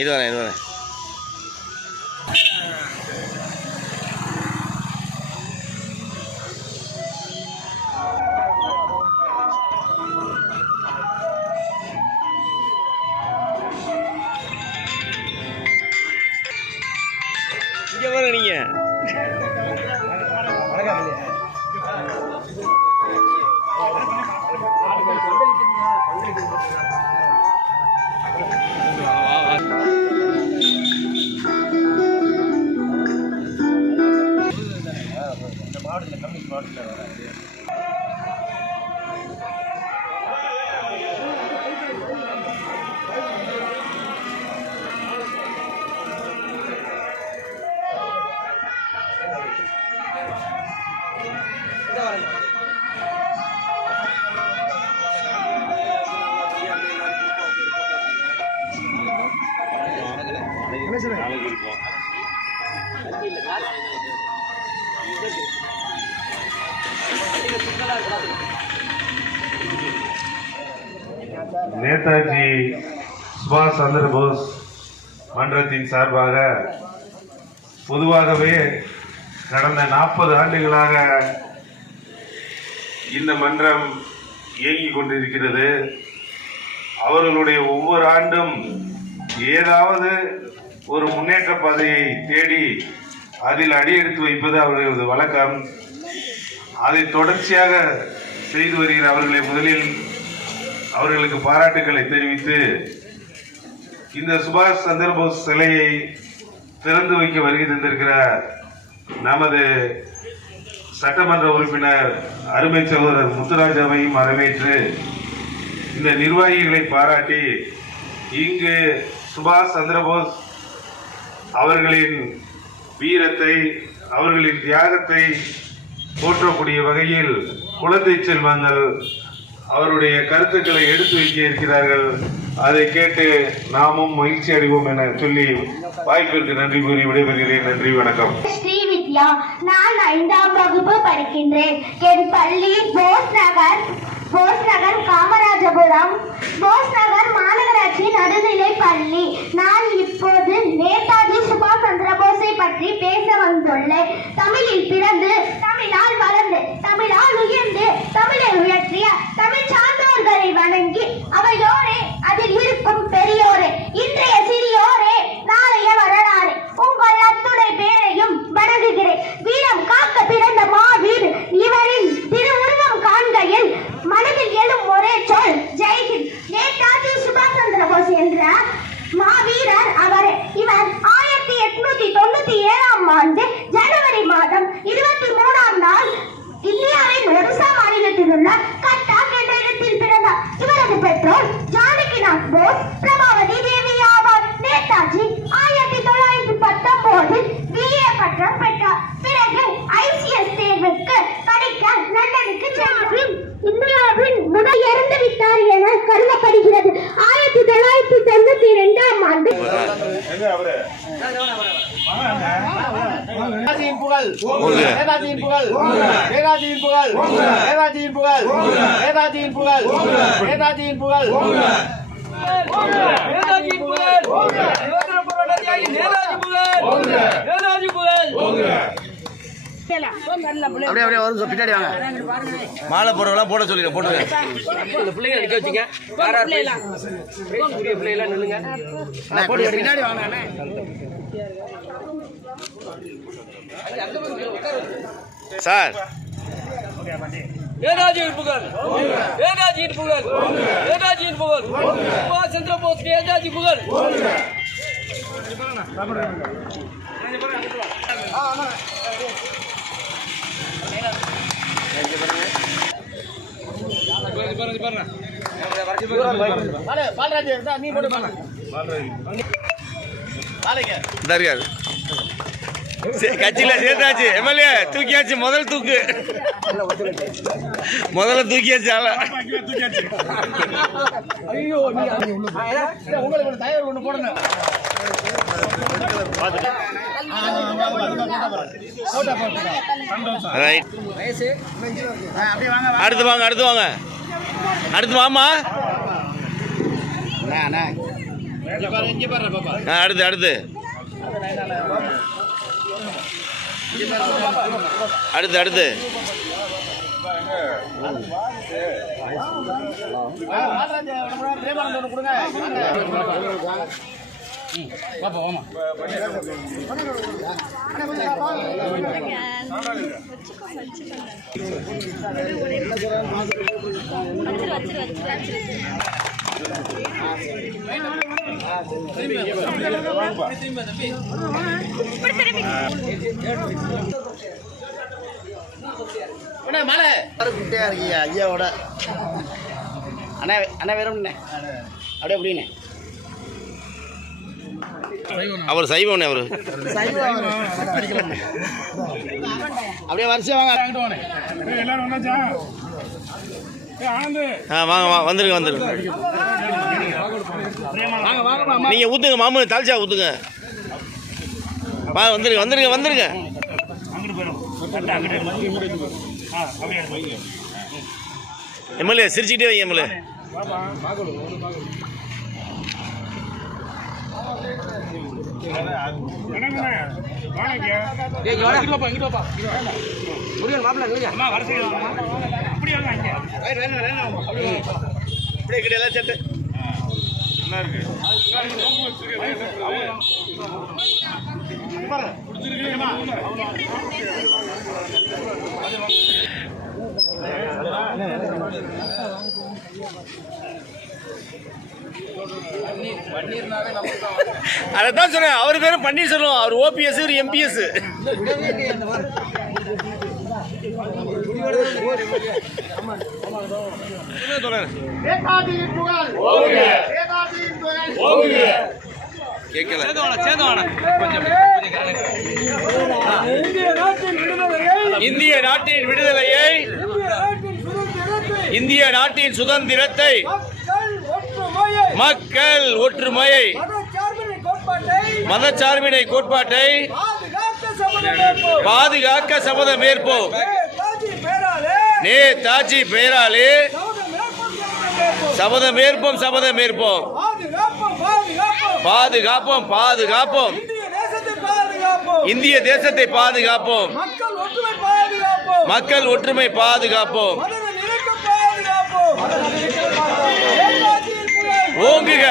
இது வரேன் இங்கே வர நீங்க நேதாஜி சுபாஷ் சந்திர போஸ் மன்றத்தின் சார்பாக பொதுவாகவே கடந்த 40 ஆண்டுகளாக இந்த மன்றம் இயங்கிக் கொண்டிருக்கிறது. அவர்களுடைய ஒவ்வொரு ஆண்டும் ஏதாவது ஒரு முன்னேற்ற பாதையை தேடி அதில் அடியெடுத்து வைப்பது அவர்களது வழக்கம். அதை தொடர்ச்சியாக செய்து வருகிற அவர்களை முதலில் அவர்களுக்கு பாராட்டுக்களை தெரிவித்து இந்த சுபாஷ் சந்திரபோஸ் சிலையை திறந்து வைக்க வருகை தந்திருக்கிற நமது சட்டமன்ற உறுப்பினர் அருமை சகோதரர் முத்துராஜாவையும் வரவேற்று இந்த நிர்வாகிகளை பாராட்டி இங்கு சுபாஷ் சந்திரபோஸ் அவர்களின் வீரத்தை அவர்களின் தியாகத்தை போற்றக்கூடிய வகையில் குழந்தை செல்வங்கள் அவருடைய கருத்துக்களை எடுத்து வைக்க இருக்கிறார்கள். அதை கேட்டு நாமும் மகிழ்ச்சி அடைவோம் என சொல்லி வாய்ப்பிற்கு நன்றி கூறி விடைபெறுகிறேன். நன்றி, வணக்கம். ஸ்ரீவித்யா, நான் 5ஆம் வகுப்பு படிக்கின்றேன். என் பள்ளி போஸ் நகர் காமராஜபுரம் போஸ் நகர் மாநகராட்சி நடுநிலை பள்ளி. நான் இப்போது நேதாஜி சுபாஷ் சந்திரபோஸை பற்றி பேச வந்துள்ளேன். தமிழில் பிறந்து தமிழால் வளர்ந்து தமிழால் உயர்ந்து தமிழை உயர்த்திய தமிழ் சார்ந்தோர்களை வணங்கி அவையோரே அதில் இருக்கும் பெரியோரே இன்றைய சிறியோரே நாளைய வரலாறு உங்கள் அத்துணை பேரையும் வணங்குகிறேன். வீரம் காக்க பிறந்த மாவீர் இவரின் திருவுருவம் காண்கையில் மனதில் எழும் ஒரே சொல் ஜெய்ஹிந்த். நேதாஜி சுபாஷ் சந்திரபோஸ் என்ற மாவீரர் அவரே. இவர் 1897ஆம் ஆண்டு ஜனவரி மாதம் 23ஆம் நாள் இந்தியாவின் ஒடிசா மாநிலத்தில் உள்ள கட்டாக் என்ற இடத்தில் பிறந்தார். இவரது பெற்றோர் ஜானகிநாத் போஸ், பிரபாவதி தேவி ஆவார். நேதாஜி 1919 BA பட்டம் பெற்றார். பிறகு ICS தேர்வுக்கு படிக்க லண்டனுக்கு சென்றார். இந்தியாவின் முதல் இறந்து விட்டார் என கருதப்படுகிறது. 1992ஆம் ஆண்டு நேதாஜியின் புகழ், நேதாஜியின் புகழ், நேதாஜியின் புகழ், நேதாஜியின் புகழ், நேதாஜியின் புகழ், நேதாஜியின் புகழ், நேதாஜியின் புகழ், சுதந்திர போராட்ட தியாகி நேதாஜி புகழ், நேதாஜி புகழ். அப்படியே வரும் பின்னாடி வாங்க. மாலை போடுறவங்களாம் போட சொல்லிடுங்க. போட்டுங்க. இந்த பிள்ளைங்க நிற்க வச்சுங்க. பிள்ளைகளாம் நில்லுங்க. பின்னாடி வாங்க. சார், நேதாஜியின் புகழ், நேதாஜியின் புகழ், நேதாஜியின் புகழ், சுபாஷ் சந்திர போஸ் நேதாஜி புகழ். பால்ராஜ் கட்சியில சேர்த்தாச்சு. எம்எல்ஏ தூக்கியாச்சு. முதல் தூக்கு முதல்ல தூக்கியாச்சு. உங்களுக்கு தயார் ஒன்று போடணும். அடுத்து வாங்க, அடுத்து வாங்க, அடுத்து வாமா. அடுத்து அடுத்து அடுத்து அடுத்து மலை குட்டியா இருக்கீங்க ஐயாவோட. அண்ணா அண்ணா வேறும்ண்ணே அப்படியே எப்படிண்ணே? அவர் சைவம். அவரு அப்படியே வரிசையா வாங்க. வாங்க வாங்க, வந்துருங்க வந்துருங்க. நீங்க ஊத்துங்க மாமு, தால்ச்சா ஊத்துங்க. வாங்க, வந்துருங்க வந்துருங்க வந்துருங்க. எம்எல்ஏ சிரிச்சுக்கிட்டே வைங்க எம்எல்ஏ. அதான் சொன்னேன், அவர் பேரும் பன்னீர்செல்வம். அவர் ஓபிஎஸ், ஒரு எம்பிஎஸ். கேட்கல. இந்திய நாட்டின் விடுதலையை, இந்திய நாட்டின் சுதந்திரத்தை, மக்கள் ஒற்றுமையை, மதச்சார்பினை கோட்பாட்டை பாதுகாக்க சபதம் ஏற்போம். நேதாஜி பெயராலே சபதம் ஏற்போம், சபதம் ஏற்போம். பாதுகாப்போம், பாதுகாப்போம். இந்திய தேசத்தை பாதுகாப்போம். மக்கள் ஒற்றுமை பாதுகாப்போம். ஓங்குக.